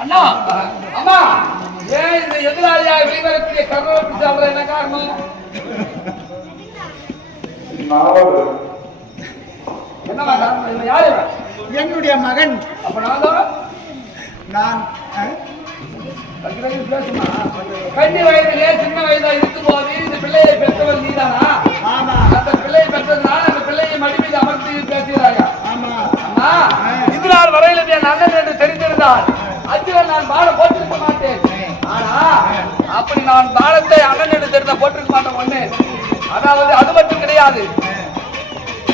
அண்ணா அம்மா ஏன் இந்த எதிராளியா வெளிவரக்கூடிய கர்ணவர்த்தி சாப்பிட என்ன காரணம்? என்னவா காரணம்? யாரு? என்னுடைய மகன். அப்ப நான் தான் நான் பேசுமா கண்ணி வயதிலே சின்ன வயதா இருக்கும் போது இந்த பிள்ளையை பெற்றவள் நீதானா? ஆமா. அந்த பிள்ளையை பெற்றதுனால அந்த பிள்ளையை மடி மீது அமர்த்தி பேசுகிறாயா? ஆமா. அம்மா இது நாள் வரையில என் அண்ணன் என்று தெரிந்திருந்தால் அச்சுவன் நான் பாடம் போட்டிருக்க மாட்டேன். ஆனா அப்படி நான் பாடத்தை அண்ணன் என்று தெரிந்த போட்டிருக்க மாட்டேன். ஒண்ணு அதாவது அது மட்டும் கிடையாது.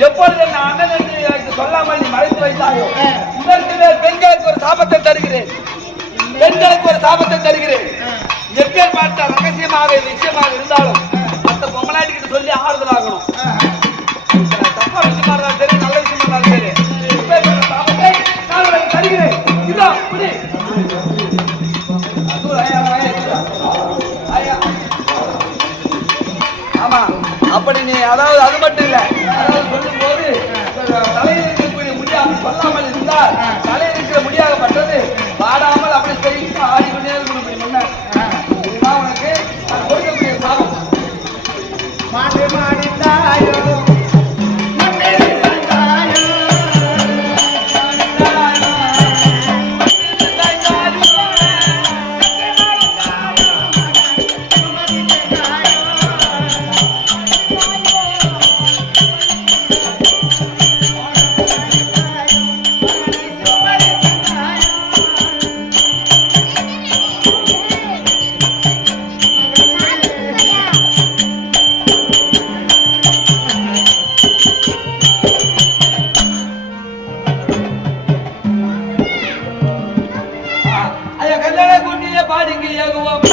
எப்பொழுது என் அண்ணன் என்று எனக்கு சொல்லாமல் நீ மறைத்து வைத்தாயோ இதற்கு பெண்களுக்கு ஒரு சாபத்தை தருகிறேன். பெண்களுக்கு ஒரு சாபத்தை தருகிறேன். எப்பேர் பார்த்த ரகசியமாக விஷயமாக இருந்தாலும் அந்த பொம்மநாட்டிக்கிட்ட சொல்லி ஆறுதல் ஆகணும். தப்பா விஷயமா இருந்தாலும் சரி நல்ல விஷயமா இருந்தாலும் சரி சாபத்தை நான் உனக்கு தருகிறேன். இதோ புடி. ஆமா அப்படி நீ அதாவது அது மட்டும் இல்ல அதாவது சொல்லும் போது தலையில் இருக்கக்கூடிய முடியாக சொல்லாமல் இருந்தால் தலையில் இருக்கிற முடியாகப்பட்டது பாடாமல் அப்படி செய்து ஆடிக்கொண்டே இருக்கணும். முன்ன உனக்கு கொடுக்கக்கூடிய சாபம் மாடு மாடித்தாயோ கல்யாண குட்டிய பாடிக்கு ஏகுவோம்